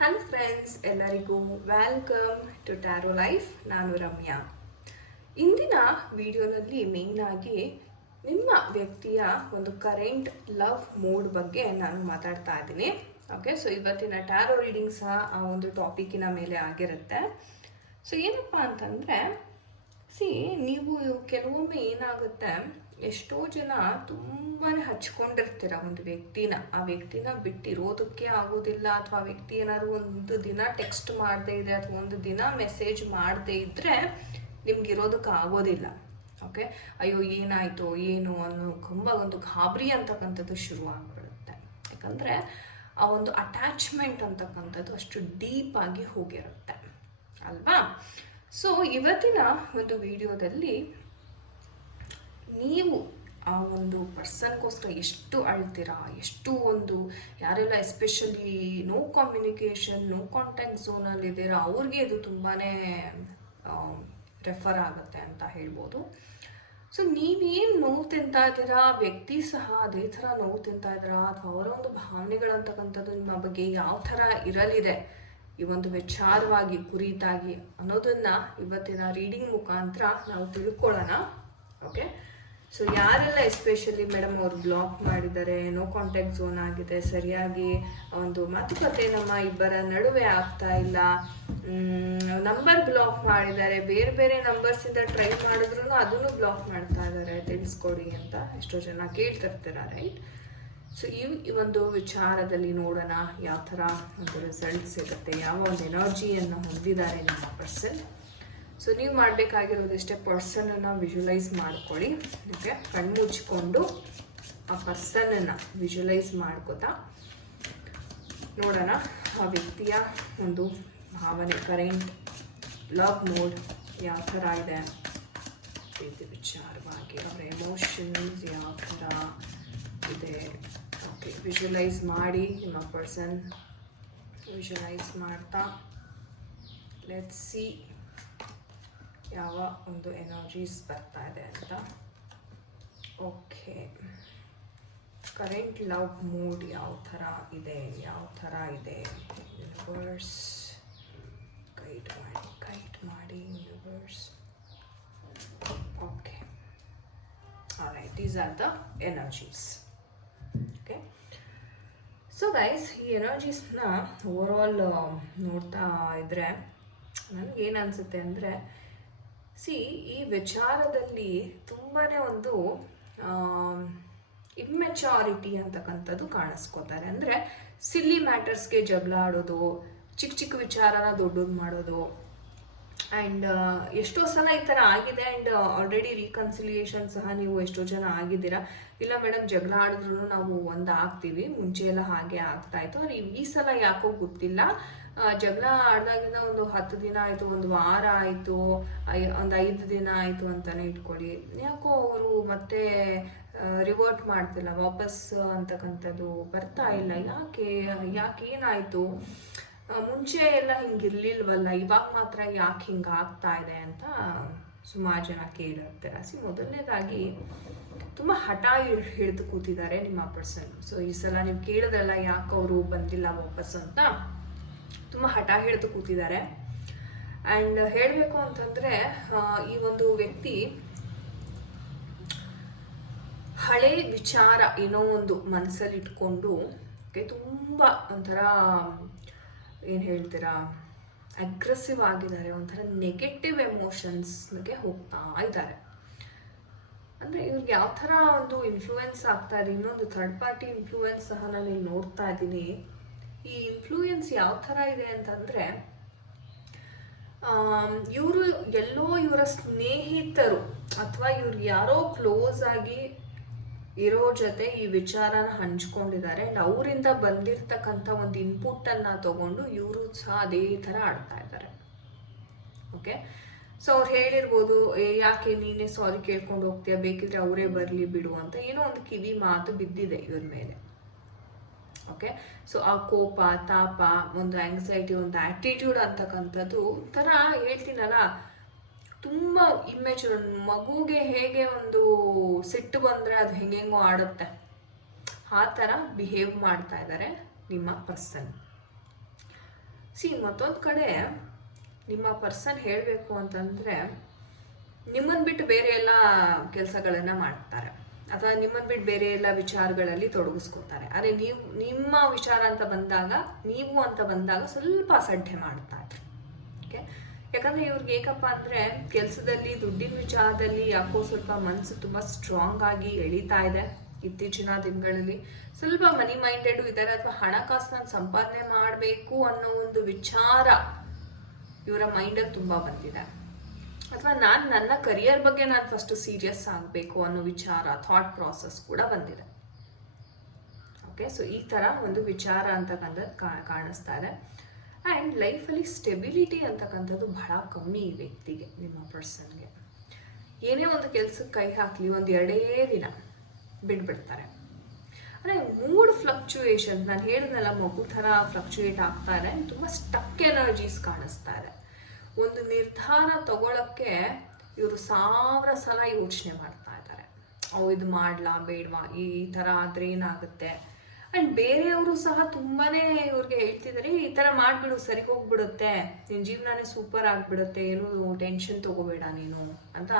Hello friends ಎಲ್ಲರಿಗೂ welcome to tarot life ನಾನು ರಮ್ಯಾ. ಇಂದಿನ ವಿಡಿಯೋನಲ್ಲಿ ಆಗಿ ನಿಮ್ಮ ವ್ಯಕ್ತಿಯ ಒಂದು ಕರೆಂಟ್ ಲವ್ ಮೂಡ್ ಬಗ್ಗೆ ನಾನು ಮಾತಾಡ್ತಾ ಇದ್ದೀನಿ. ಓಕೆ ಸೊ ಇವತ್ತಿನ ಟ್ಯಾರೋ ರೀಡಿಂಗ್ ಸಹ ಆ ಒಂದು ಟಾಪಿಕಿನ ಮೇಲೆ ಆಗಿರುತ್ತೆ. ಸೊ ಏನಪ್ಪ ಅಂತಂದರೆ ಸಿ ನೀವು ಕೆಲವೊಮ್ಮೆ ಏನಾಗುತ್ತೆ ಎಷ್ಟೋ ಜನ ತುಂಬಾ ಹಚ್ಕೊಂಡಿರ್ತೀರ ಒಂದು ವ್ಯಕ್ತಿನ. ಆ ವ್ಯಕ್ತಿನ ಬಿಟ್ಟಿರೋದಕ್ಕೆ ಆಗೋದಿಲ್ಲ. ಅಥವಾ ಆ ವ್ಯಕ್ತಿ ಏನಾದ್ರು ಒಂದು ದಿನ ಟೆಕ್ಸ್ಟ್ ಮಾಡದೇ ಇದ್ರೆ ಅಥವಾ ಒಂದು ದಿನ ಮೆಸೇಜ್ ಮಾಡದೇ ಇದ್ದರೆ ನಿಮ್ಗೆ ಇರೋದಕ್ಕೆ ಆಗೋದಿಲ್ಲ. ಓಕೆ ಅಯ್ಯೋ, ಏನಾಯಿತು, ಏನು ಅನ್ನೋ ತುಂಬ ಒಂದು ಗಾಬರಿ ಅಂತಕ್ಕಂಥದ್ದು ಶುರು ಆಗ್ಬಿಡುತ್ತೆ. ಯಾಕಂದರೆ ಆ ಒಂದು ಅಟ್ಯಾಚ್ಮೆಂಟ್ ಅಂತಕ್ಕಂಥದ್ದು ಅಷ್ಟು ಡೀಪ್ ಆಗಿ ಹೋಗಿರುತ್ತೆ. ಅಲ್ವಾ? ಸೊ ಇವತ್ತಿನ ಒಂದು ವಿಡಿಯೋದಲ್ಲಿ ನೀವು ಆ ಒಂದು ಪರ್ಸನ್ಗೋಸ್ಕರ ಎಷ್ಟು ಅಳ್ತೀರಾ? ಎಷ್ಟು ಒಂದು ಯಾರೆಲ್ಲ especially no communication no contact ಝೋನಲ್ಲಿ ಇದ್ದೀರಾ ಅವ್ರಿಗೆ ಇದು ತುಂಬಾ ರೆಫರ್ ಆಗುತ್ತೆ ಅಂತ ಹೇಳ್ಬೋದು. ಸೊ ನೀವೇನು ನೋವು ತಿಂತಾ ಇದ್ದೀರಾ? ವ್ಯಕ್ತಿ ಸಹ ಅದೇ ಥರ ನೋವು ತಿಂತಾ ಇದ್ದೀರಾ? ಅಥವಾ ಅವರ ಒಂದು ಭಾವನೆಗಳಂತಕ್ಕಂಥದ್ದು ನಿಮ್ಮ ಬಗ್ಗೆ ಯಾವ ಥರ ಇರಲಿದೆ? ಈ ಒಂದು ವಿಚಾರವಾಗಿ, ಕುರಿತಾಗಿ ಅನ್ನೋದನ್ನು ಇವತ್ತಿನ ರೀಡಿಂಗ್ ಮುಖಾಂತರ ನಾವು ತಿಳ್ಕೊಳ್ಳೋಣ. ಓಕೆ ಸೊ ಯಾರೆಲ್ಲ ಎಸ್ಪೆಷಲಿ ಮೇಡಮ್ ಅವ್ರು ಬ್ಲಾಕ್ ಮಾಡಿದ್ದಾರೆ ನೋ ಕಾಂಟ್ಯಾಕ್ಟ್ ಝೋನ್ ಆಗಿದೆ, ಸರಿಯಾಗಿ ಒಂದು ಮಾತುಕತೆ ನಮ್ಮ ಇಬ್ಬರ ನಡುವೆ ಆಗ್ತಾ ಇಲ್ಲ. ನಂಬರ್ ಬ್ಲಾಕ್ ಮಾಡಿದ್ದಾರೆ. ಬೇರೆ ಬೇರೆ ನಂಬರ್ಸಿಂದ ಟ್ರೈ ಮಾಡಿದ್ರು ಅದನ್ನು ಬ್ಲಾಕ್ ಮಾಡ್ತಾ ಇದ್ದಾರೆ, ತಿಳಿಸ್ಕೊಡಿ ಅಂತ ಎಷ್ಟೋ ಜನ ಕೇಳ್ತಿರ್ತೀರ ರೈಟ್ ಸೊ ಈ ಒಂದು ವಿಚಾರದಲ್ಲಿ ನೋಡೋಣ ಯಾವ ಥರ ಒಂದು ರಿಸಲ್ಟ್ ಸಿಗುತ್ತೆ, ಯಾವ ಒಂದು ಎನರ್ಜಿಯನ್ನು ಹೊಂದಿದ್ದಾರೆ ನಮ್ಮ ಪರ್ಸನ್ ಸೊ ನೀವು ಮಾಡಬೇಕಾಗಿರೋದಷ್ಟೇ ಪರ್ಸನನ್ನು ವಿಜುವಲೈಸ್ ಮಾಡ್ಕೊಳ್ಳಿ. ಕಣ್ಣು ಮುಚ್ಚಿಕೊಂಡು ಆ ಪರ್ಸನನ್ನು ವಿಜುವಲೈಸ್ ಮಾಡ್ಕೋತಾ ನೋಡೋಣ. ಆ ವ್ಯಕ್ತಿಯ ಒಂದು ಭಾವನೆ ಕರೆಂಟ್ ಲವ್ ಮೋಡ್ ಯಾವ ಥರ ಇದೆ? ಪ್ರೀತಿ ವಿಚಾರವಾಗಿ ಅವರ ಎಮೋಷನ್ಸ್ ಯಾವ ಥರ ಇದೆ? ಓಕೆ ವಿಜುವಲೈಸ್ ಮಾಡಿ ನಿಮ್ಮ ಪರ್ಸನ್ ವಿಜುವಲೈಸ್ ಮಾಡ್ತಾ. ಲೆಟ್ ಸಿ ಯಾವ ಒಂದು ಎನರ್ಜೀಸ್ ಬರ್ತಾ ಇದೆ ಅಂತ? ಓಕೆ ಕರೆಂಟ್ ಲವ್ ಮೂಡ್ ಯಾವ ಥರ ಇದೆ, ಯಾವ ಥರ ಇದೆ? ಯೂನಿವರ್ಸ್ ಗೈಡ್ ಮಾಡಿ ಗೈಡ್ ಮಾಡಿ universe okay alright these are the energies okay so guys ಈ ಎನರ್ಜೀಸ್ನ ಓವರಾಲ್ ನೋಡ್ತಾ ಇದ್ದರೆ ನನಗೇನು ಅನಿಸುತ್ತೆ ಅಂದರೆ ಸಿ ಈ ವಿಚಾರದಲ್ಲಿ ತುಂಬಾ ಒಂದು ಇಮ್ಮೆಚಾರಿಟಿ ಅಂತಕ್ಕಂಥದ್ದು ಕಾಣಿಸ್ಕೋತಾರೆ. ಅಂದರೆ ಸಿಲ್ಲಿ ಮ್ಯಾಟರ್ಸ್ಗೆ ಜಗಳ ಆಡೋದು, ಚಿಕ್ಕ ಚಿಕ್ಕ ವಿಚಾರನ ದೊಡ್ಡದು ಮಾಡೋದು ಆ್ಯಂಡ್ ಎಷ್ಟೋ ಸಲ ಈ ಥರ ಆಗಿದೆ ಆ್ಯಂಡ್ ಆಲ್ರೆಡಿ ರೀಕನ್ಸಿಲಿಯೇಷನ್ ಸಹ ನೀವು ಎಷ್ಟೋ ಜನ ಆಗಿದ್ದೀರಾ. ಇಲ್ಲ ಮೇಡಮ್ ಜಗಳ ಆಡಿದ್ರು ನಾವು ಒಂದು ಆಗ್ತೀವಿ ಮುಂಚೆ ಎಲ್ಲ ಹಾಗೆ ಆಗ್ತಾಯಿತ್ತು ಆದರೆ ಈ ಸಲ ಯಾಕೋ ಗೊತ್ತಿಲ್ಲ. ಜಗಳ ಆಡ್ದಾಗಿಂದ ಒಂದು ಹತ್ತು ದಿನ ಆಯಿತು, ಒಂದು ವಾರ ಆಯಿತು ಒಂದು ಐದು ದಿನ ಆಯಿತು ಅಂತಲೇ ಇಟ್ಕೊಳ್ಳಿ. ಯಾಕೋ ಅವರು ಮತ್ತೆ ರಿವರ್ಟ್ ಮಾಡ್ತಿಲ್ಲ, ವಾಪಸ್ ಅಂತಕ್ಕಂಥದ್ದು ಬರ್ತಾ ಇಲ್ಲ. ಯಾಕೆ ಯಾಕೆ ಏನಾಯಿತು? ಮುಂಚೆ ಎಲ್ಲ ಹಿಂಗಿರ್ಲಿಲ್ವಲ್ಲ, ಇವಾಗ ಮಾತ್ರ ಯಾಕೆ ಹಿಂಗೆ ಆಗ್ತಾ ಇದೆ ಅಂತ ಸುಮಾರು ಜನ ಕೇಳಿರ್ತಾರೆ ಸಿ ಮೊದಲನೇದಾಗಿ ತುಂಬ ಹಠ ಹಿಡ್- ಹಿಡಿದು ಕೂತಿದ್ದಾರೆ ನಿಮ್ಮ ಪರ್ಸನ್ ಸೊ ಈ ಸಲ ನೀವು ಕೇಳಿದ್ರಲ್ಲ ಯಾಕೆ ಅವರು ಬಂದಿಲ್ಲ ವಾಪಸ್ ಅಂತ. ತುಂಬ ಹಠ ಹಿಡಿದು ಕೂತಿದ್ದಾರೆ. ಆ್ಯಂಡ್ ಹೇಳಬೇಕು ಅಂತಂದರೆ ಈ ಒಂದು ವ್ಯಕ್ತಿ ಹಳೆ ವಿಚಾರ ಏನೋ ಒಂದು ಮನಸ್ಸಲ್ಲಿ ಇಟ್ಕೊಂಡು ತುಂಬ ಒಂಥರ, ಏನು ಹೇಳ್ತೀರಾ ಅಗ್ರೆಸಿವ್ ಆಗಿದ್ದಾರೆ, ಒಂಥರ ನೆಗೆಟಿವ್ ಎಮೋಷನ್ಸ್ಗೆ ಹೋಗ್ತಾ ಇದ್ದಾರೆ. ಅಂದರೆ ಇವ್ರಿಗೆ ಯಾವ ಥರ ಒಂದು ಇನ್ಫ್ಲೂಯೆನ್ಸ್ ಆಗ್ತಾ ಇದೆ, ಇನ್ನೊಂದು ಥರ್ಡ್ ಪಾರ್ಟಿ ಇನ್ಫ್ಲೂಯೆನ್ಸ್ ಸಹ ನಾನು ಇಲ್ಲಿ ನೋಡ್ತಾ ಇದ್ದೀನಿ. ಈ ಇನ್ಫ್ಲೂಯೆನ್ಸ್ ಯಾವ ಥರ ಇದೆ ಅಂತಂದರೆ ಇವರು ಎಲ್ಲೋ ಇವರ ಸ್ನೇಹಿತರು ಅಥವಾ ಇವ್ರು ಯಾರೋ ಕ್ಲೋಸ್ ಆಗಿ ಇರೋ ಜೊತೆ ಈ ವಿಚಾರನ ಹಂಚ್ಕೊಂಡಿದ್ದಾರೆ ಆ್ಯಂಡ್ ಅವರಿಂದ ಬಂದಿರತಕ್ಕಂಥ ಒಂದು ಇನ್ಪುಟ್ಟನ್ನು ತಗೊಂಡು ಇವರು ಸಹ ಅದೇ ಥರ ಆಡ್ತಾ ಇದ್ದಾರೆ. ಓಕೆ ಸೊ ಅವ್ರು ಹೇಳಿರ್ಬೋದು "ಏ, ಯಾಕೆ ನೀನೇ ಸಾರಿ ಕೇಳ್ಕೊಂಡು ಹೋಗ್ತೀಯ? ಬೇಕಿದ್ರೆ ಅವರೇ ಬರಲಿ ಬಿಡು ಅಂತ ಏನೋ ಒಂದು ಕಿವಿ ಮಾತು ಬಿದ್ದಿದೆ ಇವ್ರ ಮೇಲೆ. ಓಕೆ? ಸೊ ಆ ಕೋಪ, ತಾಪ, ಒಂದು ಆಂಗ್ಸೈಟಿ ಒಂದು ಆ್ಯಟಿಟ್ಯೂಡ್ ಅಂತಕ್ಕಂಥದ್ದು ಒಂಥರ ಹೇಳ್ತೀನಲ್ಲ, ತುಂಬ ಇಮ್ಮೆಚೂರ್ ಮಗುಗೆ ಹೇಗೆ ಒಂದು ಸಿಟ್ಟು ಬಂದರೆ ಅದು ಹೆಂಗೆಂಗೋ ಆಡುತ್ತೆ. ಆ ಥರ ಬಿಹೇವ್ ಮಾಡ್ತಾ ಇದ್ದಾರೆ ನಿಮ್ಮ ಪರ್ಸನ್ ಸಿ ಮತ್ತೊಂದು ಕಡೆ ನಿಮ್ಮ ಪರ್ಸನ್ ಹೇಳಬೇಕು ಅಂತಂದರೆ ನಿಮ್ಮನ್ನು ಬಿಟ್ಟು ಬೇರೆ ಎಲ್ಲ ಕೆಲಸಗಳನ್ನು ಮಾಡ್ತಾರೆ. ಅಥವಾ ನಿಮ್ಮನ್ನು ಬಿಟ್ಟು ಬೇರೆ ಎಲ್ಲ ವಿಚಾರಗಳಲ್ಲಿ ತೊಡಗಿಸ್ಕೊತಾರೆ ಆದರೆ ನೀವು, ನಿಮ್ಮ ವಿಚಾರ ಅಂತ ಬಂದಾಗ, ನೀವು ಅಂತ ಬಂದಾಗ ಸ್ವಲ್ಪ ಅಸಡ್ಡೆ ಮಾಡ್ತಾ ಇದ್ರು. ಓಕೆ ಯಾಕಂದರೆ ಇವ್ರಿಗೆ ಏಕಪ್ಪ ಅಂದರೆ ಕೆಲಸದಲ್ಲಿ, ದುಡ್ಡಿನ ವಿಚಾರದಲ್ಲಿ ಯಾಕೋ ಸ್ವಲ್ಪ ಮನಸ್ಸು ತುಂಬ ಸ್ಟ್ರಾಂಗ್ ಆಗಿ ಎಳೀತಾ ಇದೆ ಇತ್ತೀಚಿನ ದಿನಗಳಲ್ಲಿ. ಸ್ವಲ್ಪ ಮನಿ ಮೈಂಡೆಡು ಇದ್ದಾರೆ ಅಥವಾ ಹಣಕಾಸನ್ನ ಸಂಪಾದನೆ ಮಾಡಬೇಕು ಅನ್ನೋ ಒಂದು ವಿಚಾರ ಇವರ ಮೈಂಡಲ್ಲಿ ತುಂಬ ಬಂದಿದೆ. ಅಥವಾ ನಾನು ನನ್ನ ಕರಿಯರ್ ಬಗ್ಗೆ ನಾನು ಫಸ್ಟ್ ಸೀರಿಯಸ್ ಆಗಬೇಕು ಅನ್ನೋ ವಿಚಾರ ಥಾಟ್ ಪ್ರಾಸೆಸ್ ಕೂಡ ಬಂದಿದೆ. ಓಕೆ ಸೊ ಈ ಥರ ಒಂದು ವಿಚಾರ ಅಂತಕ್ಕಂಥದ್ದು ಕಾಣಿಸ್ತಾ ಇದೆ. ಆ್ಯಂಡ್ ಲೈಫಲ್ಲಿ ಸ್ಟೆಬಿಲಿಟಿ ಅಂತಕ್ಕಂಥದ್ದು ಬಹಳ ಕಮ್ಮಿ ಈ ವ್ಯಕ್ತಿಗೆ, ನಿಮ್ಮ ಪರ್ಸನ್ಗೆ ಏನೇ ಒಂದು ಕೆಲಸಕ್ಕೆ ಕೈ ಹಾಕಲಿ, ಒಂದು ಎರಡೇ ದಿನ ಬಿಟ್ಬಿಡ್ತಾರೆ. ಅಂದರೆ ಮೂಡ್ ಫ್ಲಕ್ಚುಯೇಷನ್ ನಾನು ಹೇಳಿದ್ನಲ್ಲ ಮಗು ಥರ ಫ್ಲಕ್ಚುಯೇಟ್ ಆಗ್ತಾ ಇದೆ, ತುಂಬ ಸ್ಟಕ್ ಎನರ್ಜೀಸ್ ಕಾಣಿಸ್ತಾ ಇದೆ. ಒಂದು ನಿರ್ಧಾರ ತಗೊಳ್ಳೋಕ್ಕೆ ಇವರು ಸಾವಿರ ಸಲ ಯೋಚನೆ ಮಾಡ್ತಾ ಇದ್ದಾರೆ. ಅವು ಇದು ಮಾಡ್ಲಾ, ಬೇಡವಾ, ಈ ಥರ ಆದರೆ ಏನಾಗುತ್ತೆ? ಆ್ಯಂಡ್ ಬೇರೆಯವರು ಸಹ ತುಂಬಾ ಇವ್ರಿಗೆ ಹೇಳ್ತಿದ್ದಾರೆ ಈ ಥರ ಮಾಡಿಬಿಡು, ಸರಿ ಹೋಗ್ಬಿಡುತ್ತೆ. ನಿನ್ನ ಜೀವನನೇ ಸೂಪರ್ ಆಗಿಬಿಡುತ್ತೆ, ಏನು ಟೆನ್ಷನ್ ತಗೋಬೇಡ ನೀನು. ಅಂತ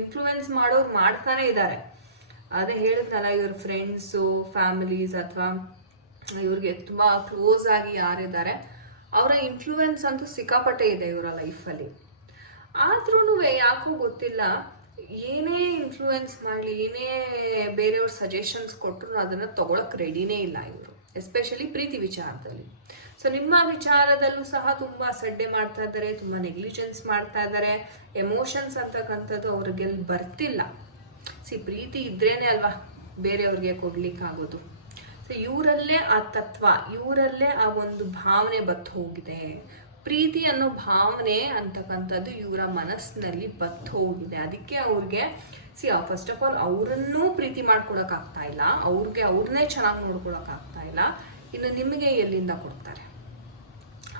ಇನ್ಫ್ಲೂಯೆನ್ಸ್ ಮಾಡೋರು ಮಾಡ್ತಾನೆ ಇದ್ದಾರೆ. ಅದೇ ಹೇಳಿದ್ನಲ್ಲ, ಇವ್ರ ಫ್ರೆಂಡ್ಸು ಫ್ಯಾಮಿಲೀಸ್ ಅಥವಾ ಇವ್ರಿಗೆ ತುಂಬ ಕ್ಲೋಸ್ ಆಗಿ ಯಾರಿದ್ದಾರೆ. ಅವರ ಇನ್ಫ್ಲೂಯೆನ್ಸ್ ಅಂತೂ ಸಿಕ್ಕಾಪಟ್ಟೆ ಇದೆ ಇವರ ಲೈಫಲ್ಲಿ ಆದ್ರೂ ಯಾಕೋ ಗೊತ್ತಿಲ್ಲ, ಏನೇ ಇನ್ಫ್ಲೂಯೆನ್ಸ್ ಮಾಡಲಿ, ಏನೇ ಬೇರೆಯವ್ರ ಸಜೆಷನ್ಸ್ ಕೊಟ್ಟರು ಅದನ್ನು ತಗೊಳಕ್ಕೆ ರೆಡಿನೇ ಇಲ್ಲ ಇವರು ಎಸ್ಪೆಷಲಿ ಪ್ರೀತಿ ವಿಚಾರದಲ್ಲಿ. ಸೊ ನಿಮ್ಮ ವಿಚಾರದಲ್ಲೂ ಸಹ ತುಂಬ ಸಡ್ಡೆ ಮಾಡ್ತಾ ಇದ್ದಾರೆ, ತುಂಬ ನೆಗ್ಲಿಜೆನ್ಸ್ ಮಾಡ್ತಾ ಇದ್ದಾರೆ ಎಮೋಷನ್ಸ್ ಅಂತಕ್ಕಂಥದ್ದು ಅವ್ರಿಗೆಲ್ಲಿ ಬರ್ತಿಲ್ಲ. ಸಿ ಪ್ರೀತಿ ಇದ್ರೇನೆ ಅಲ್ವಾ ಬೇರೆಯವ್ರಿಗೆ ಕೊಡ್ಲಿಕ್ಕಾಗೋದು. ಇವರಲ್ಲೇ ಆ ತತ್ವ, ಇವರಲ್ಲೇ ಆ ಒಂದು ಭಾವನೆ ಬತ್ತು ಹೋಗಿದೆ. ಪ್ರೀತಿ ಅನ್ನೋ ಭಾವನೆ ಅಂತಕ್ಕಂಥದ್ದು ಇವರ ಮನಸ್ಸಿನಲ್ಲಿ ಬತ್ತು ಹೋಗಿದೆ. ಅದಕ್ಕೆ ಅವ್ರಿಗೆ ಸಿ ಫಸ್ಟ್ ಆಫ್ ಆಲ್ ಅವರನ್ನೂ ಪ್ರೀತಿ ಮಾಡ್ಕೊಳಕ್ಕಾಗ್ತಾ ಇಲ್ಲ. ಅವ್ರಿಗೆ ಅವ್ರನ್ನೇ ಚೆನ್ನಾಗಿ ನೋಡ್ಕೊಳಕ್ಕಾಗ್ತಾ ಇಲ್ಲ. ಇನ್ನು ನಿಮಗೆ ಎಲ್ಲಿಂದ ಕೊಡ್ತಾರೆ?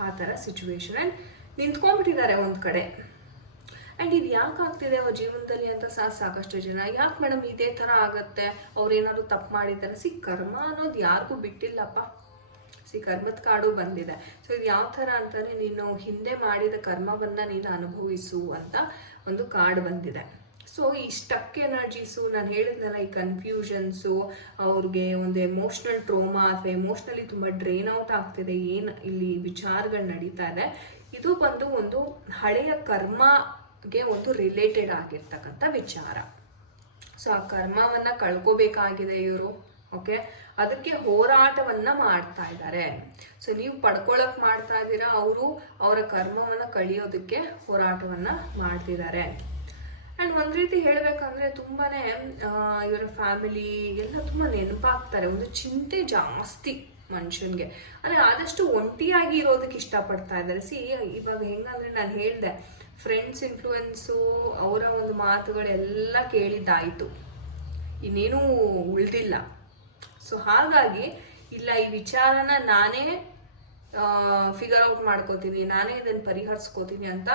ಆ ಥರ ಸಿಚುವೇಶನ್ ಆ್ಯಂಡ್ ನಿಂತ್ಕೊಂಡ್ಬಿಟ್ಟಿದ್ದಾರೆ ಒಂದು ಕಡೆ. ಆ್ಯಂಡ್ ಇದು ಯಾಕೆ ಆಗ್ತಿದೆ ಅವ್ರ ಜೀವನದಲ್ಲಿ ಅಂತ ಸಹ ಸಾಕಷ್ಟು ಜನ. ಯಾಕೆ ಮೇಡಮ್ ಇದೇ ಥರ ಆಗತ್ತೆ? ಅವ್ರೇನಾದ್ರು ತಪ್ಪು ಮಾಡಿದ್ದಾರೆ? ಸಿ ಕರ್ಮ ಅನ್ನೋದು ಯಾರಿಗೂ ಬಿಟ್ಟಿಲ್ಲಪ್ಪ. ಸಿ ಕರ್ಮದ ಕಾಡು ಬಂದಿದೆ. ಸೊ ಇದು ಯಾವ ಥರ ಅಂತಾರೆ ನೀನು ಹಿಂದೆ ಮಾಡಿದ ಕರ್ಮವನ್ನು ನೀನು ಅನುಭವಿಸು ಅಂತ ಒಂದು ಕಾರ್ಡ್ ಬಂದಿದೆ. ಸೊ ಈ ಸ್ಟಕ್ ಎನರ್ಜೀಸು ನಾನು ಹೇಳಿದ್ನಲ್ಲ ಈ ಕನ್ಫ್ಯೂಷನ್ಸು ಅವ್ರಿಗೆ ಒಂದು ಎಮೋಷ್ನಲ್ ಟ್ರೋಮಾ ಅಥವಾ ಎಮೋಷ್ನಲಿ ತುಂಬ ಡ್ರೈನ್ ಔಟ್ ಆಗ್ತಿದೆ. ಏನು ಇಲ್ಲಿ ವಿಚಾರಗಳು ನಡೀತಾ ಇದೆ. ಇದು ಬಂದು ಒಂದು ಹಳೆಯ ಕರ್ಮಗೆ ಒಂದು ರಿಲೇಟೆಡ್ ಆಗಿರ್ತಕ್ಕಂಥ ವಿಚಾರ. ಸೊ ಆ ಕರ್ಮವನ್ನ ಕಳ್ಕೋಬೇಕಾಗಿದೆ ಇವರು ಓಕೆ ಅದಕ್ಕೆ ಹೋರಾಟವನ್ನ ಮಾಡ್ತಾ ಇದ್ದಾರೆ ಸೊ ನೀವು ಪಡ್ಕೊಳಕ್ ಮಾಡ್ತಾ ಇದ್ದೀರಾ? ಅವರು ಅವರ ಕರ್ಮವನ್ನ ಕಳಿಯೋದಕ್ಕೆ ಹೋರಾಟವನ್ನ ಮಾಡ್ತಿದ್ದಾರೆ ಆ್ಯಂಡ್ ಒಂದು ರೀತಿ ಹೇಳಬೇಕಂದ್ರೆ ತುಂಬಾನೇ ಇವರ ಫ್ಯಾಮಿಲಿ ಎಲ್ಲ ತುಂಬ ನೆನಪಾಗ್ತಾರೆ. ಒಂದು ಚಿಂತೆ ಜಾಸ್ತಿ ಮನುಷ್ಯನಿಗೆ. ಅಂದರೆ ಆದಷ್ಟು ಒಂಟಿಯಾಗಿ ಇರೋದಕ್ಕೆ ಇಷ್ಟಪಡ್ತಾ ಇದ್ದಾರೆ. ಸಿ ಇವಾಗ ಹೆಂಗಂದ್ರೆ ನಾನು ಹೇಳಿದೆ ಫ್ರೆಂಡ್ಸ್ ಇನ್ಫ್ಲೂಯೆನ್ಸು ಅವರ ಒಂದು ಮಾತುಗಳೆಲ್ಲ ಕೇಳಿದ್ದಾಯಿತು. ಇನ್ನೇನೂ ಉಳಿದಿಲ್ಲ. ಸೊ ಹಾಗಾಗಿ ಇಲ್ಲ, ಈ ವಿಚಾರನ ನಾನೇ ಫಿಗರ್ ಔಟ್ ಮಾಡ್ಕೋತೀನಿ, ನಾನೇ ಇದನ್ನು ಪರಿಹರಿಸ್ಕೋತೀನಿ ಅಂತ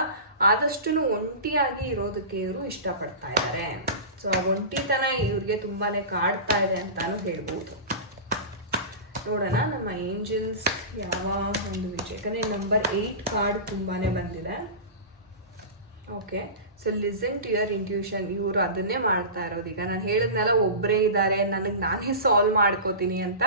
ಆದಷ್ಟು ಒಂಟಿಯಾಗಿ ಇರೋದಕ್ಕೆ ಇವರು ಇಷ್ಟಪಡ್ತಾ ಇದ್ದಾರೆ ಸೊ ಆ ಒಂಟಿತನ ಇವ್ರಿಗೆ ತುಂಬಾ ಕಾಡ್ತಾ ಇದೆ ಅಂತಾನು ಹೇಳ್ಬೋದು. ನೋಡೋಣ, ನಮ್ಮ ಏಂಜಲ್ಸ್ ಯಾವ ಒಂದು ವಿಷಯ ಯಾಕಂದರೆ ನಂಬರ್ ಏಯ್ಟ್ ಕಾರ್ಡ್ ತುಂಬಾ ಬಂದಿದೆ. Okay so listen to your intuition ಇವರು ಅದನ್ನೇ ಮಾಡ್ತಾ ಇರೋದು. ಈಗ ನಾನು ಹೇಳಿದ್ನೆಲ್ಲ ಒಬ್ಬರೇ ಇದ್ದಾರೆ ನನಗೆ ನಾನೇ ಸಾಲ್ವ್ ಮಾಡ್ಕೋತೀನಿ ಅಂತ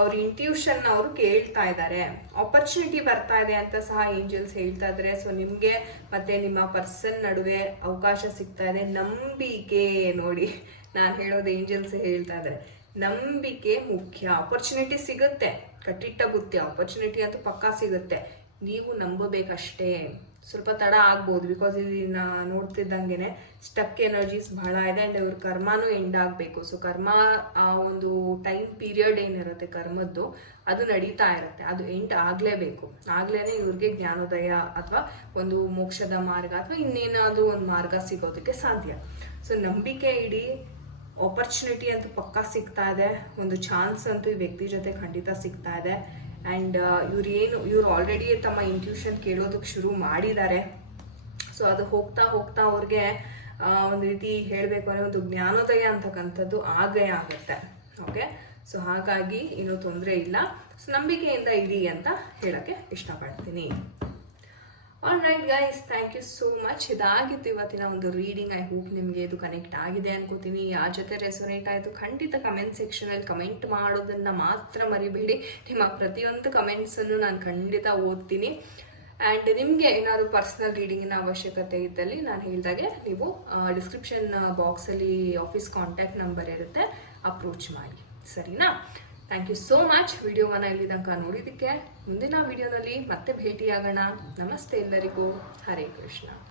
ಅವ್ರ ಇಂಟ್ಯೂಷನ್ ಅವರು ಕೇಳ್ತಾ ಇದ್ದಾರೆ ಆಪರ್ಚುನಿಟಿ ಬರ್ತಾ ಇದೆ ಅಂತ ಸಹ ಏಂಜಲ್ಸ್ ಹೇಳ್ತಾ ಇದ್ದಾರೆ ಸೊ ನಿಮಗೆ ಮತ್ತೆ ನಿಮ್ಮ ಪರ್ಸನ್ ನಡುವೆ ಅವಕಾಶ ಸಿಗ್ತಾ ಇದೆ. ನಂಬಿಕೆ ನೋಡಿ, ನಾನು ಹೇಳೋದು ಏಂಜಲ್ಸ್ ಹೇಳ್ತಾ ಇದ್ದಾರೆ ನಂಬಿಕೆ ಮುಖ್ಯ. ಆಪರ್ಚುನಿಟಿ ಸಿಗುತ್ತೆ. ಕಟ್ಟಿಟ್ಟ ಬುತ್ತಿ. ಆಪರ್ಚುನಿಟಿ ಅಂತೂ ಪಕ್ಕಾ ಸಿಗುತ್ತೆ. ನೀವು ನಂಬಬೇಕಷ್ಟೇ. ಸ್ವಲ್ಪ ತಡ ಆಗ್ಬೋದು ಬಿಕಾಸ್ ಇಲ್ಲಿ ನಾ ನೋಡ್ತಿದ್ದಂಗೆನೆ ಸ್ಟಕ್ ಎನರ್ಜೀಸ್ ಬಹಳ ಇದೆ ಆ್ಯಂಡ್ ಇವ್ರ ಕರ್ಮನೂ ಎಂಡ್ ಆಗಬೇಕು. ಸೊ ಕರ್ಮ, ಆ ಒಂದು ಟೈಮ್ ಪೀರಿಯಡ್ ಏನಿರುತ್ತೆ ಕರ್ಮದ್ದು, ಅದು ನಡೀತಾ ಇರುತ್ತೆ. ಅದು ಎಂಡ್ ಆಗಲೇಬೇಕು. ಆಗ್ಲೇ ಇವ್ರಿಗೆ ಜ್ಞಾನೋದಯ ಅಥವಾ ಒಂದು ಮೋಕ್ಷದ ಮಾರ್ಗ ಅಥವಾ ಇನ್ನೇನಾದರೂ ಒಂದು ಮಾರ್ಗ ಸಿಗೋದಕ್ಕೆ ಸಾಧ್ಯ. ಸೊ ನಂಬಿಕೆ ಇಡೀ ಆಪರ್ಚುನಿಟಿ ಅಂತೂ ಪಕ್ಕಾ ಸಿಗ್ತಾ ಇದೆ. ಒಂದು ಚಾನ್ಸ್ ಅಂತೂ ಈ ವ್ಯಕ್ತಿ ಜೊತೆ ಖಂಡಿತ ಸಿಗ್ತಾ ಇದೆ. ಆ್ಯಂಡ್ ಇವ್ರು ಏನು, ಇವ್ರು ಆಲ್ರೆಡಿ ತಮ್ಮ ಇಂಟ್ಯೂಷನ್ ಕೇಳೋದಕ್ಕೆ ಶುರು ಮಾಡಿದ್ದಾರೆ. ಸೊ ಅದು ಹೋಗ್ತಾ ಹೋಗ್ತಾ ಅವ್ರಿಗೆ ಒಂದು ರೀತಿ ಹೇಳಬೇಕು ಅಂದರೆ ಒಂದು ಜ್ಞಾನೋದಯ ಅಂತಕ್ಕಂಥದ್ದು ಆಗಯ ಆಗುತ್ತೆ. ಓಕೆ ಸೊ ಹಾಗಾಗಿ ಏನೂ ತೊಂದರೆ ಇಲ್ಲ. ಸೊ ನಂಬಿಕೆಯಿಂದ ಇರಿ ಅಂತ ಹೇಳೋಕ್ಕೆ ಇಷ್ಟಪಡ್ತೀನಿ. All right guys thank you so much ಇದಾಗಿತ್ತು ಇವತ್ತಿನ ಒಂದು ರೀಡಿಂಗ್ ಐ ಹೋಪ್ ನಿಮಗೆ ಇದು ಕನೆಕ್ಟ್ ಆಗಿದೆ ಅನ್ಕೋತೀನಿ. ಯಾರ ಜೊತೆ ರೆಸೊನೇಟ್ ಆಯಿತು, ಖಂಡಿತ ಕಮೆಂಟ್ ಸೆಕ್ಷನಲ್ಲಿ ಕಮೆಂಟ್ ಮಾಡೋದನ್ನು ಮಾತ್ರ ಮರಿಬೇಡಿ. ನಿಮ್ಮ ಪ್ರತಿಯೊಂದು ಕಮೆಂಟ್ಸನ್ನು ನಾನು ಖಂಡಿತ ಓದ್ತೀನಿ. ಆ್ಯಂಡ್ ನಿಮಗೆ ಏನಾದರೂ ಪರ್ಸ್ನಲ್ ರೀಡಿಂಗಿನ ಅವಶ್ಯಕತೆ ಇದ್ದಲ್ಲಿ ನಾನು ಹೇಳಿದಾಗೆ ನೀವು ಡಿಸ್ಕ್ರಿಪ್ಷನ್ ಬಾಕ್ಸಲ್ಲಿ ಆಫೀಸ್ ಕಾಂಟ್ಯಾಕ್ಟ್ ನಂಬರ್ ಇರುತ್ತೆ. ಅಪ್ರೋಚ್ ಮಾಡಿ. ಸರಿನಾ? ಥ್ಯಾಂಕ್ ಯು ಸೋ ಮಚ್ ವಿಡಿಯೋವನ್ನು ಇಲ್ಲಿ ತನಕ ನೋಡಿದ್ದಕ್ಕೆ. ಮುಂದಿನ ವಿಡಿಯೋದಲ್ಲಿ ಮತ್ತೆ ಭೇಟಿಯಾಗೋಣ. ನಮಸ್ತೆ ಎಲ್ಲರಿಗೂ. ಹರೇ ಕೃಷ್ಣ.